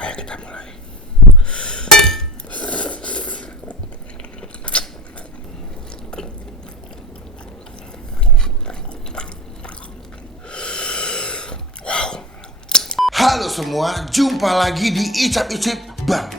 Ayo kita mulai. Wow. Halo semua, jumpa lagi di Icap Icip Bang.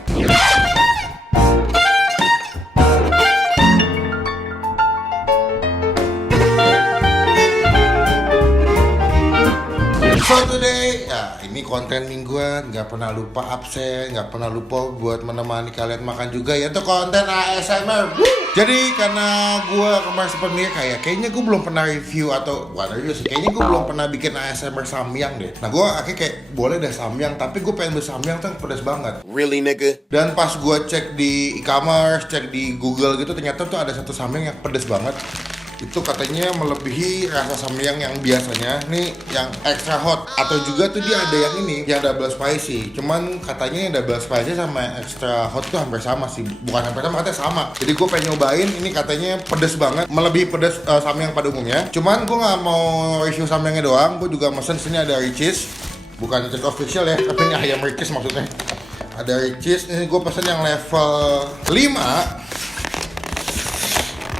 So today, ya ini konten mingguan, nggak pernah lupa absen, nggak pernah lupa buat menemani kalian makan juga, yaitu konten ASMR. Jadi karena gue kemarin sempat mikir kayaknya gue belum pernah review atau bukan review sih, kayaknya gue belum pernah bikin ASMR samyang deh. Nah gue akhirnya kayak boleh deh samyang, tapi gue pengen bersamyang tuh pedas banget. Really, nigga? Dan pas gue cek di e-commerce, cek di Google gitu, ternyata tuh ada satu samyang yang pedas banget. Itu katanya melebihi rasa samyang yang biasanya nih, yang extra hot. Atau juga tuh dia ada yang ini, yang double spicy. Cuman katanya yang double spicy sama yang extra hot tuh hampir sama sih. Bukan hampir sama, katanya sama. Jadi gue pengen nyobain, ini katanya pedes banget, melebihi pedes samyang pada umumnya. Cuman gue gak mau review samyangnya doang, gue juga mesen sini ada Richeese. Bukan Richeese official ya, tapi ini ayam Richeese maksudnya. Ada Richeese, ini gue pesen yang level 5.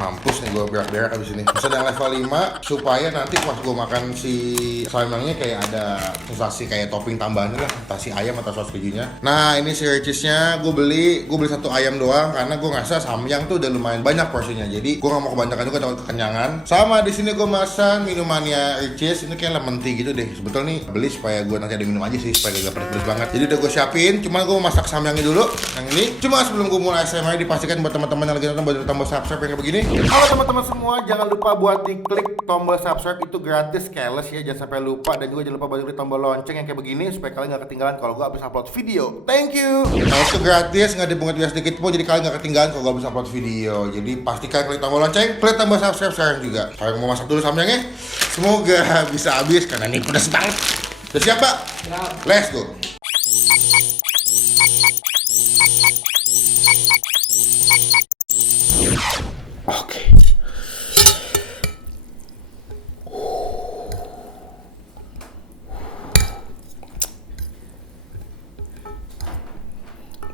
Mampus nih gue berak-berak abis ini. Pesan yang level 5 supaya nanti pas gue makan si samyangnya kayak ada sensasi kayak topping tambahannya lah, entah si ayam atau saus kejunya. Nah ini si Richeese-nya gue beli satu ayam doang karena gue ngerasa samyang tuh udah lumayan banyak porsinya. Jadi gue nggak mau kebanyakan juga, takut kekenyangan. Sama di sini gue pesan minumannya Richeese, ini kayak lemon tea gitu deh. Sebetulnya nih beli supaya gue nanti ada minum aja sih, supaya gak pedes-pedes banget. Jadi udah gue siapin, cuman gue mau masak samyangnya dulu. Yang ini, cuma sebelum gue mulai ASMR dipastikan buat teman-teman yang lagi nonton buat tombol subscribe yang kayak begini. Halo teman-teman semua, jangan lupa buat diklik tombol subscribe, itu gratis, careless ya, jangan sampai lupa. Dan juga jangan lupa buat klik tombol lonceng yang kayak begini supaya kalian gak ketinggalan kalau gue habis upload video. Thank you. Nah itu gratis, gak dipungut biaya sedikit pun, jadi kalian gak ketinggalan kalau gue habis upload video. Jadi pastikan klik tombol lonceng, klik tombol subscribe sekarang juga. Sekarang mau masak dulu samyangnya, semoga bisa habis karena ini pedas banget. Udah siap Pak? Siap. Let's go. Oke.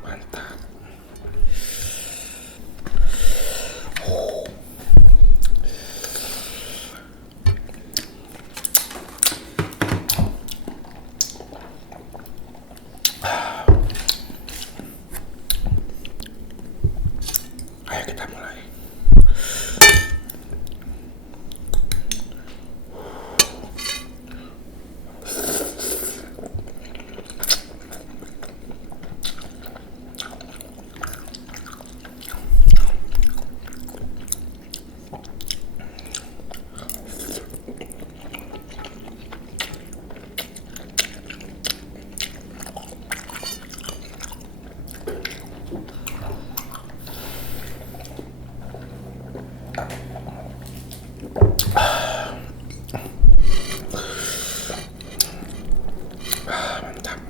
Mantap. Ayo kita mulai. Mantap.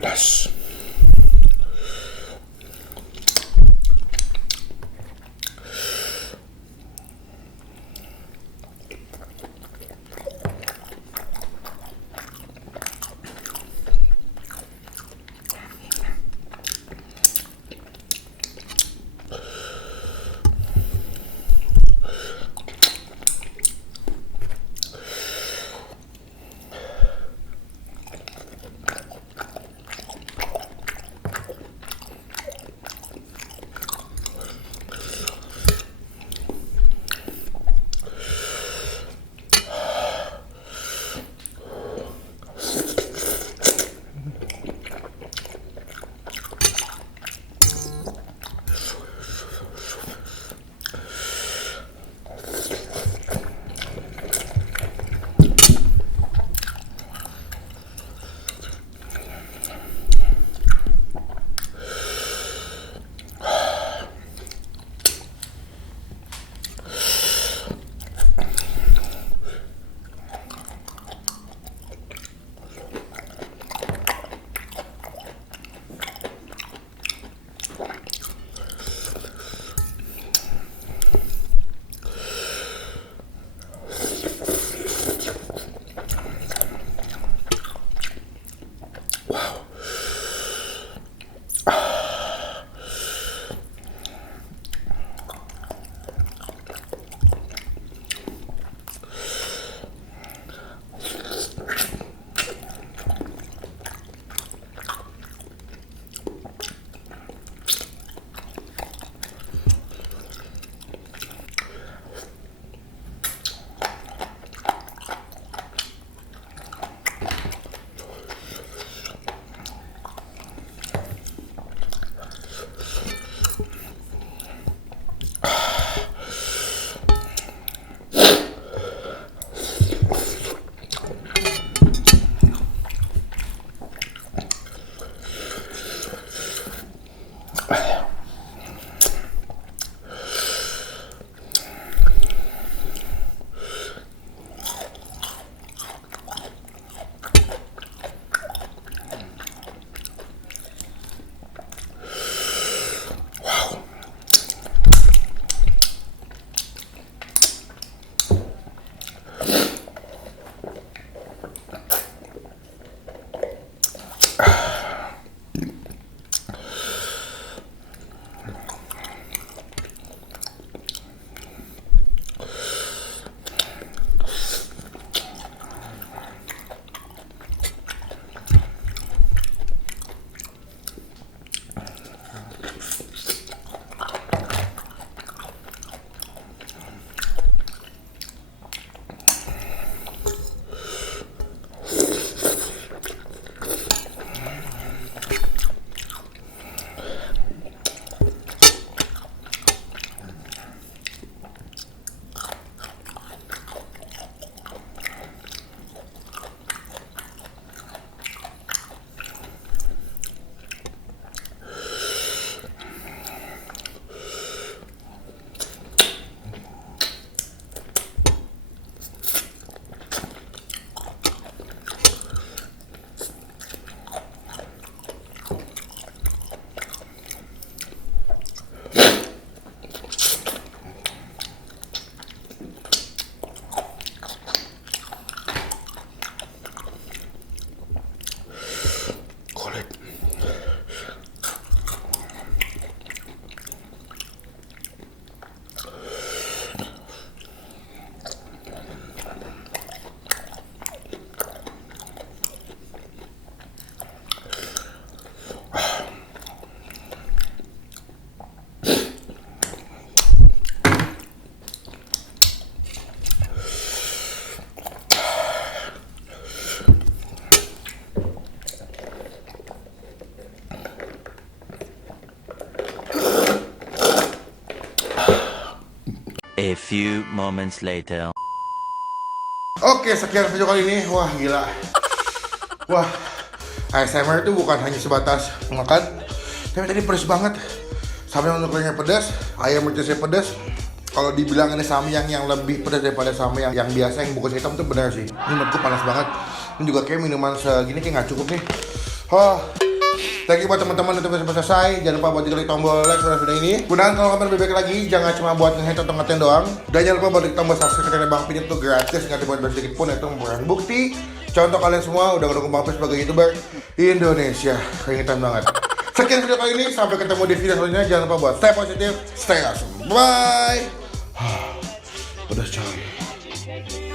pedas. A few moments later. Oke, sekian video kali ini. Wah, gila. Wah, ASMR itu bukan hanya sebatas makan, tapi tadi pedas banget. Sampai unukannya pedas, ayam petisnya pedas. Kalau dibilang ini samyang yang lebih pedas daripada samyang yang biasa yang bungkus hitam itu benar sih. Ini menurutku panas banget. Ini juga kayak minuman segini kayak nggak cukup nih. Oh, thank you buat teman-teman untuk sampai selesai. Jangan lupa buat klik tombol like pada video ini. Kemudian kalau kalian lebih baik lagi, jangan cuma buat nge-hate atau ngeten doang. Dan jangan lupa buat klik tombol subscribe karena Bang Pin itu gratis, nggak dibuat sedikit pun, itu merupakan bukti. Contoh kalian semua udah ngedukung Bang Pin sebagai YouTuber Indonesia. Keingetan banget. Sekian video kali ini, sampai ketemu di video selanjutnya. Jangan lupa buat stay positif, stay awesome. Bye. Udah coy.